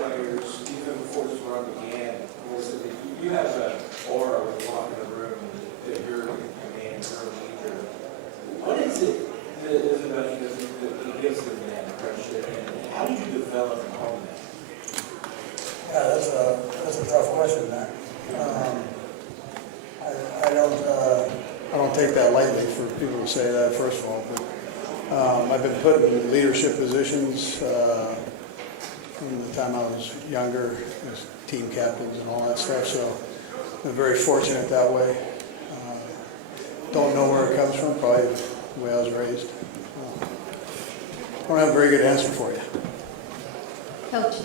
players, even before this run began, was it that you have an aura when you walk in the room that you're in command, you're a leader. What is it that is about you that gives them that impression, and how did you develop and hone that? Yeah, that's a tough question, Matt. I don't take that lightly for people to say that, first of all. But I've been put in leadership positions from the time I was younger, as team captains and all that stuff. So I'm very fortunate that way. Don't know where it comes from, probably the way I was raised. Don't have a very good answer for you. Coach,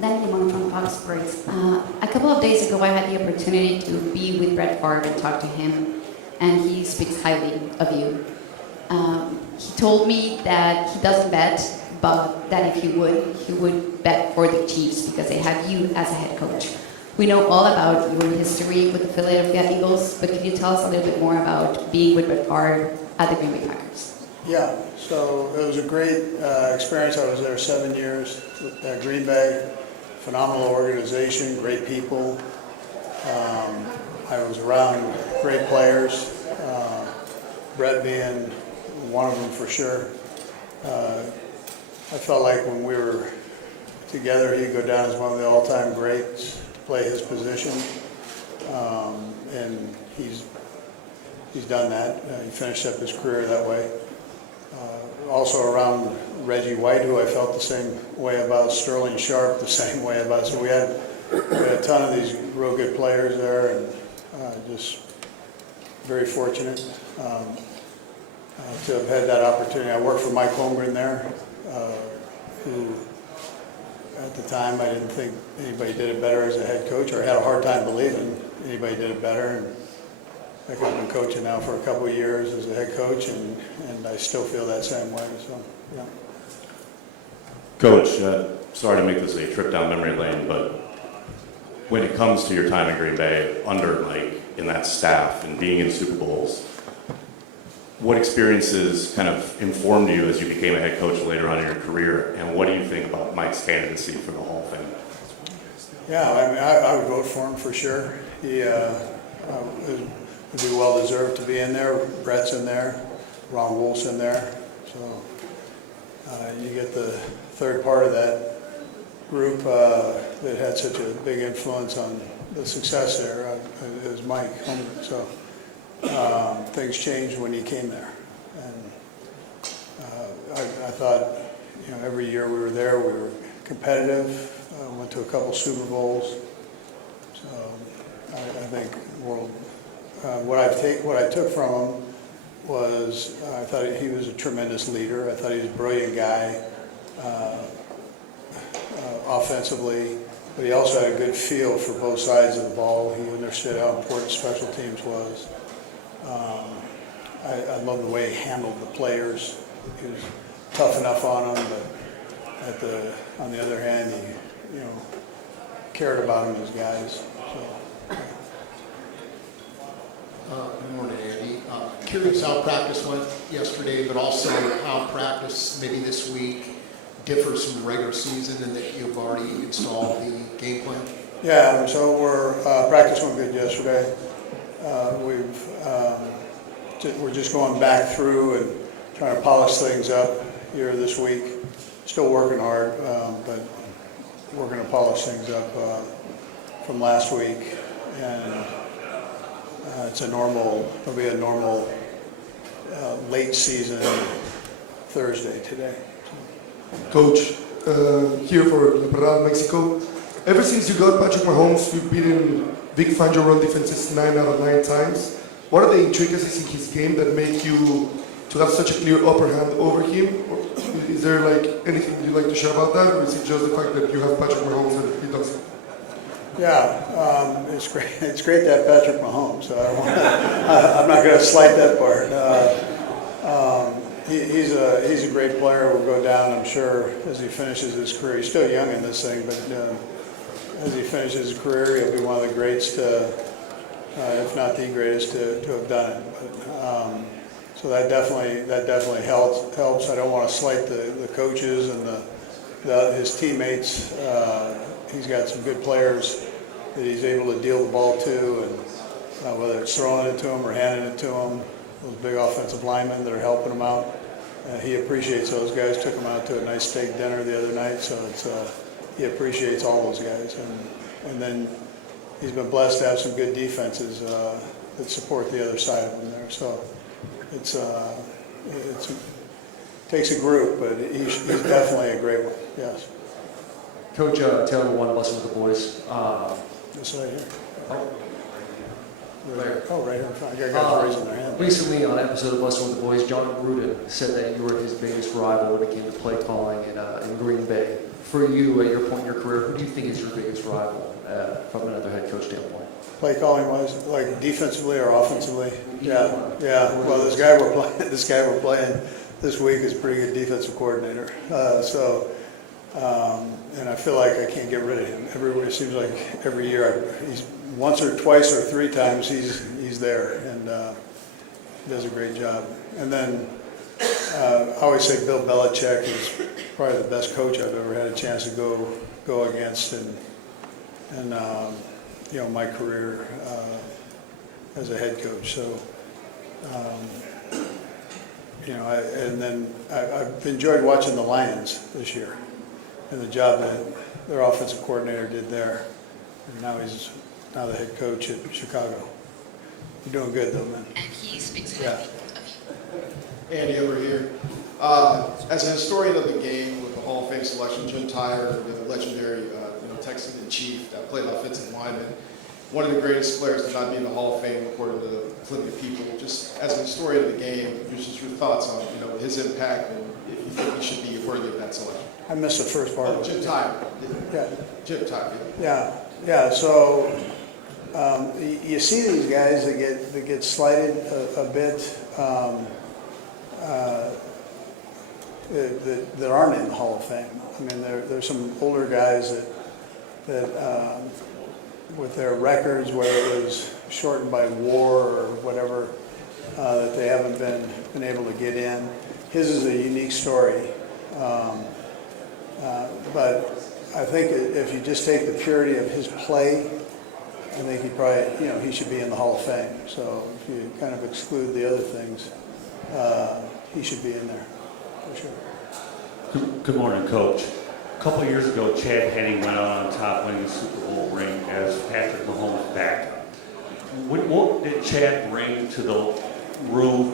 Danny Limon from Fox Sports. A couple of days ago, I had the opportunity to be with Brett Favre and talk to him, and he speaks highly of you. He told me that he doesn't bet, but that if he would bet for the Chiefs because they have you as a head coach. We know all about your history with the Philadelphia Eagles, but could you tell us a little bit more about being with Brett Favre at the Green Bay Packers? Yeah, so it was a great experience. I was there 7 years at Green Bay. Phenomenal organization, great people. I was around great players, Brett being one of them for sure. I felt like when we were together, he'd go down as one of the all-time greats, play his position, and he's done that. He finished up his career that way. Also around Reggie White, who I felt the same way about, Sterling Sharp the same way about. So we had a ton of these real good players there, and just very fortunate to have had that opportunity. I worked for Mike Holmgren there, who at the time I didn't think anybody did it better as a head coach, or had a hard time believing anybody did it better. And I've been coaching now for a couple of years as a head coach, and I still feel that same way. So, yeah. Coach, sorry to make this a trip down memory lane, but when it comes to your time at Green Bay, under Mike, in that staff, and being in Super Bowls, what experiences kind of informed you as you became a head coach later on in your career, and what do you think about Mike's candidacy for the Hall of Fame? Yeah, I mean, I would vote for him for sure. He would be well deserved to be in there. Brett's in there, Ron Wolf's in there. So you get the third part of that group that had such a big influence on the success there is Mike Holmgren. So things changed when he came there, and I thought, every year we were there, we were competitive. Went to a couple Super Bowls. So I think what I took from him was I thought he was a tremendous leader. I thought he was a brilliant guy offensively, but he also had a good feel for both sides of the ball. He understood how important special teams was. I love the way he handled the players. He was tough enough on them, but on the other hand, he cared about them as guys. So. Good morning, Andy. Curious how practice went yesterday, but also how practice maybe this week differs from the regular season, and that you've already installed the game plan. Yeah, so practice went good yesterday. We're just going back through and trying to polish things up here this week. Still working hard, but we're going to polish things up from last week, and it'll be a normal late season Thursday today. Coach, here for Liberal, Mexico. Ever since you got Patrick Mahomes, you've beaten Vic Fangio defenses 9 out of 9 times. What are the intricacies in his game that make you to have such a clear upper hand over him? Is there anything you'd like to share about that, or is it just the fact that you have Patrick Mahomes and he doesn't? Yeah, it's great. It's great to have Patrick Mahomes. So I'm not going to slight that part. He's a great player. Will go down, I'm sure, as he finishes his career. He's still young in this thing, but as he finishes his career, he'll be one of the greats to, if not the greatest, to have done it. But, so that definitely helps. I don't want to slight the coaches and his teammates. He's got some good players that he's able to deal the ball to, and whether it's throwing it to him or handing it to him, those big offensive linemen that are helping him out. He appreciates those guys. Took him out to a nice steak dinner the other night, so he appreciates all those guys. And then he's been blessed to have some good defenses that support the other side of him there. So it takes a group, but he's definitely a great one. Yes. Coach, Taylor won Busting with the Boys. This right here. Oh, Right here in front. I got to raise their hand. Recently, on an episode of Busting with the Boys, John Gruden said that you were his biggest rival when it came to play calling in Green Bay. For you, at your point in your career, who do you think is your biggest rival from another head coach standpoint? Play calling wise, like defensively or offensively? Yeah. Well, this guy we're playing this week is a pretty good defensive coordinator. And I feel like I can't get rid of him. It seems like every year he's once or twice or three times he's there, and he does a great job. And then I always say Bill Belichick is probably the best coach I've ever had a chance to go against, and my career as a head coach. So I've enjoyed watching the Lions this year and the job that their offensive coordinator did there, and now he's the head coach at Chicago. You're doing good though, man. And he speaks Yeah. highly of you. Andy over here. As a historian of the game with the Hall of Fame selection, Jim Tyre, the legendary Texan in chief that played offensive lineman, one of the greatest players to not be in the Hall of Fame according to the plenty of people. Just as a historian of the game, just your thoughts on his impact and if you think he should be worthy of that selection. I missed the first part of it. Jim Tyre. Yeah. Jim Tyre. Yeah. So you see these guys that get slighted a bit that aren't in the Hall of Fame. I mean, there's some older guys that with their records, whether it was shortened by war or whatever, that they haven't been able to get in. His is a unique story. But I think if you just take the purity of his play, I think he should be in the Hall of Fame. So if you kind of exclude the other things, he should be in there, for sure. Good morning, Coach. A couple of years ago, Chad Henne went out on top winning the Super Bowl ring as Patrick Mahomes' backup. What did Chad bring to the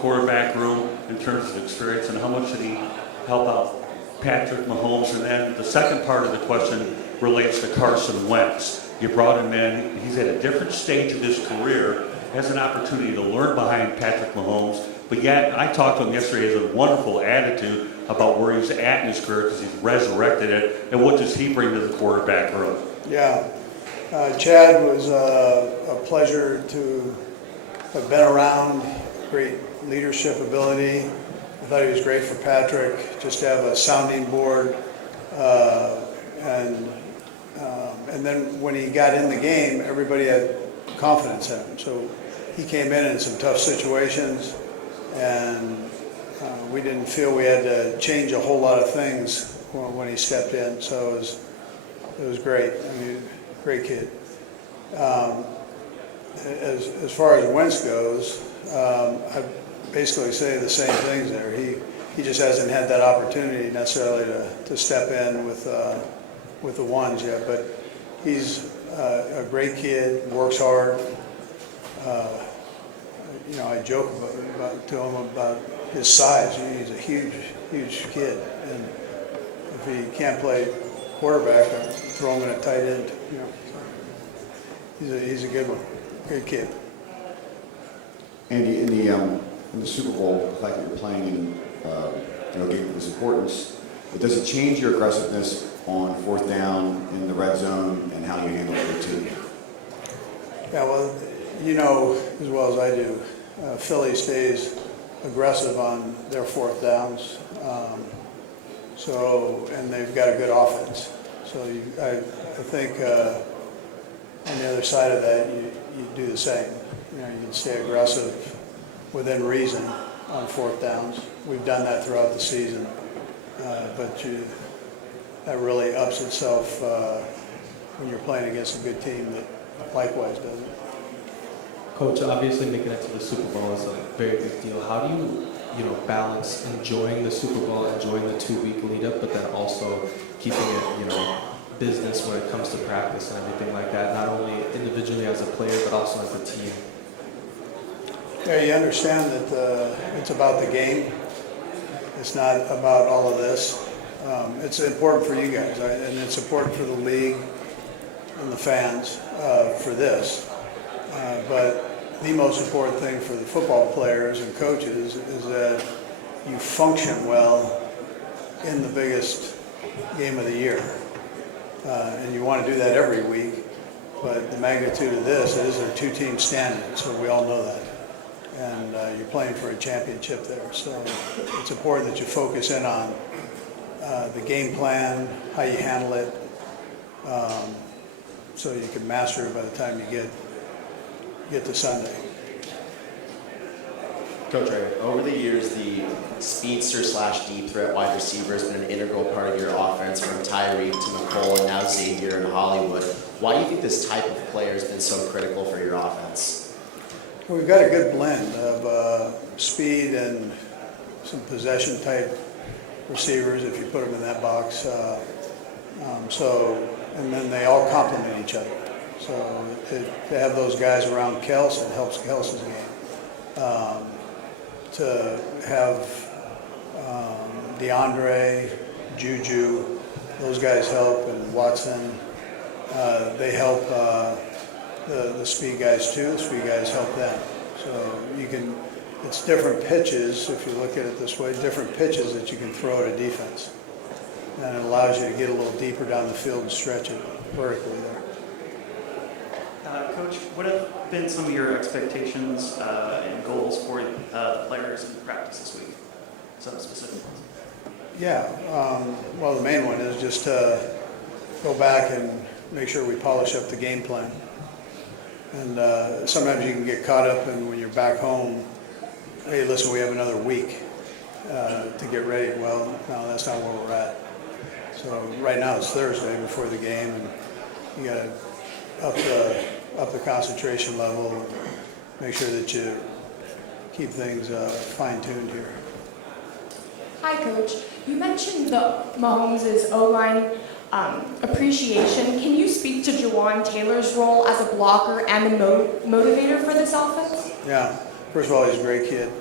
quarterback room, in terms of experience, and how much did he help out Patrick Mahomes? And then the second part of the question relates to Carson Wentz. You brought him in. He's at a different stage of his career, has an opportunity to learn behind Patrick Mahomes, but yet I talked to him yesterday. He has a wonderful attitude about where he's at in his career because he's resurrected it. And what does he bring to the quarterback room? Yeah. Chad was a pleasure to have been around, great leadership ability. I thought he was great for Patrick, just to have a sounding board. And then when he got in the game, everybody had confidence in him. So he came in some tough situations, and we didn't feel we had to change a whole lot of things when he stepped in. So it was great. I mean, great kid. As far as Wentz goes, I basically say the same things there. He just hasn't had that opportunity necessarily to step in with the ones yet, but he's a great kid, works hard. I joke to him about his size. He's a huge kid, and if he can't play quarterback, I throw him in a tight end. He's a good one, good kid. Andy, in the Super Bowl, the fact that you're playing in a game of this importance, but does it change your aggressiveness on fourth down in the red zone and how you handle your team? Yeah, well, you know as well as I do, Philly stays aggressive on their fourth downs, and they've got a good offense. So I think on the other side of that, you do the same. You can stay aggressive within reason on fourth downs. We've done that throughout the season, but that really ups itself when you're playing against a good team that likewise does it. Coach, obviously making it to the Super Bowl is a very big deal. How do you balance enjoying the Super Bowl, enjoying the 2-week lead up, but then also keeping it, business when it comes to practice and everything like that, not only individually as a player, but also as a team? Yeah, you understand that it's about the game. It's not about all of this. It's important for you guys, right? And it's important for the league and the fans for this. But the most important thing for the football players and coaches is that you function well in the biggest game of the year. And you want to do that every week. But the magnitude of this is there are 2 teams standing, so we all know that. And you're playing for a championship there. So it's important that you focus in on the game plan, how you handle it, so you can master it by the time you get to Sunday. Coach Ray, over the years, the speedster/deep threat wide receiver has been an integral part of your offense, from Tyreek to McColl and now Xavier and Hollywood. Why do you think this type of player has been so critical for your offense? Well, we've got a good blend of speed and some possession type receivers, if you put them in that box. And then they all complement each other. So to have those guys around Kels, it helps Kels's game. To have DeAndre, Juju, those guys help, and Watson, they help the speed guys too. The speed guys help them. So it's different pitches, if you look at it this way, different pitches that you can throw at a defense. And it allows you to get a little deeper down the field and stretch it vertically there. Coach, what have been some of your expectations and goals for the players in practice this week? Some specific ones. Yeah, well, the main one is just to go back and make sure we polish up the game plan. And sometimes you can get caught up in, when you're back home, hey, listen, we have another week to get ready. Well, no, that's not where we're at. So right now it's Thursday before the game, and you got to up the concentration level and make sure that you keep things fine-tuned here. Hi, Coach. You mentioned the Mahomes' O-line appreciation. Can you speak to Jawan Taylor's role as a blocker and the motivator for this offense? Yeah. First of all, he's a great kid.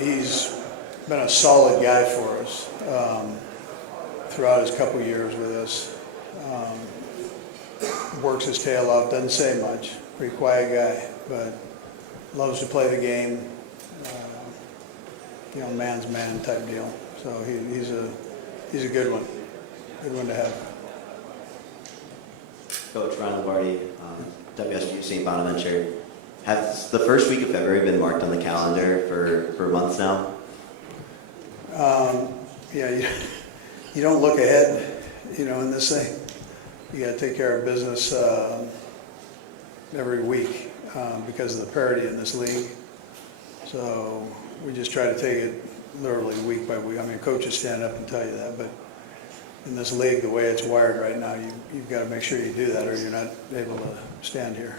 He's been a solid guy for us throughout his couple years with us. Works his tail off, doesn't say much, pretty quiet guy, but loves to play the game. Man's man type deal. So he's a good one to have. Coach Ryan Lombardi, WSU St. Bonaventure. Has the first week of February been marked on the calendar for months now? Yeah, you don't look ahead, in this thing. You got to take care of business every week because of the parity in this league. So we just try to take it literally week by week. I mean, coaches stand up and tell you that, but in this league, the way it's wired right now, you've got to make sure you do that or you're not able to stand here.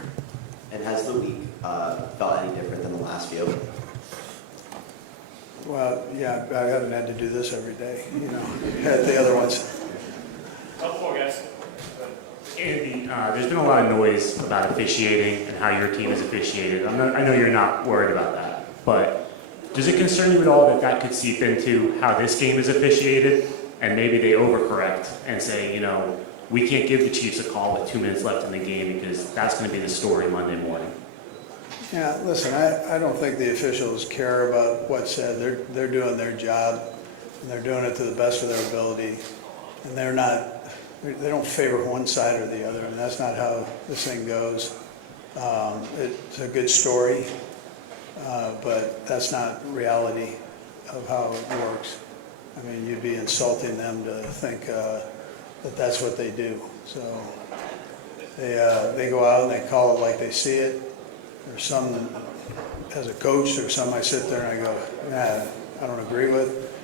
And has the week felt any different than the last few? Well, yeah, I haven't had to do this every day, had the other ones. Top 4, guys. Andy, there's been a lot of noise about officiating and how your team is officiated. I know you're not worried about that, but does it concern you at all that could seep into how this game is officiated and maybe they overcorrect and say, we can't give the Chiefs a call with 2 minutes left in the game because that's going to be the story Monday morning? Yeah, listen, I don't think the officials care about what's said. They're doing their job, and they're doing it to the best of their ability, and they don't favor one side or the other, and that's not how this thing goes. It's a good story, but that's not reality of how it works. I mean, you'd be insulting them to think that that's what they do. So they go out and they call it like they see it. There's some, as a coach, there's some I sit there and I go, nah, I don't agree with.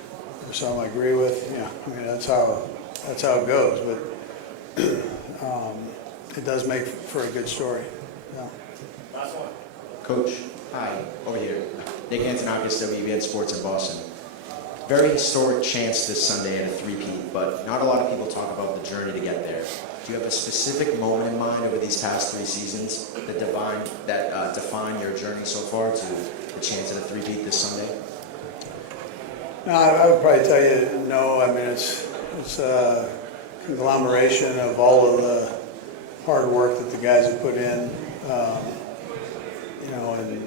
There's some I agree with. Yeah, I mean that's how it goes. But it does make for a good story. Yeah. Coach, hi, over here. Nick Antonakis, WBN Sports in Boston. Very historic chance this Sunday at a three-peat, but not a lot of people talk about the journey to get there. Do you have a specific moment in mind over these past 3 seasons that define your journey so far to the chance at a three-peat this Sunday? No, I would probably tell you no. I mean, it's a conglomeration of all of the hard work that the guys have put in, and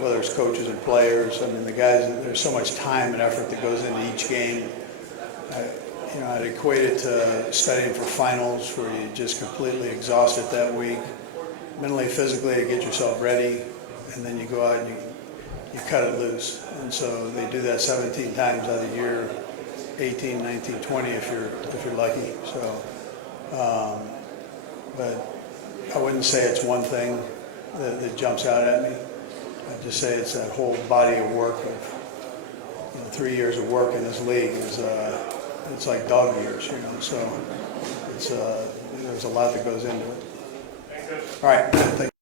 whether it's coaches and players. I mean, the guys, there's so much time and effort that goes into each game. I'd equate it to studying for finals where you just completely exhausted that week, mentally, physically, to get yourself ready, and then you go out and you cut it loose. And so they do that 17 times out of the year, 18, 19, 20 if you're lucky. So, but I wouldn't say it's one thing that jumps out at me. I'd just say it's that whole body of work of 3 years of work in this league is it's like dog years, So it's there's a lot that goes into it. All right. Thank you.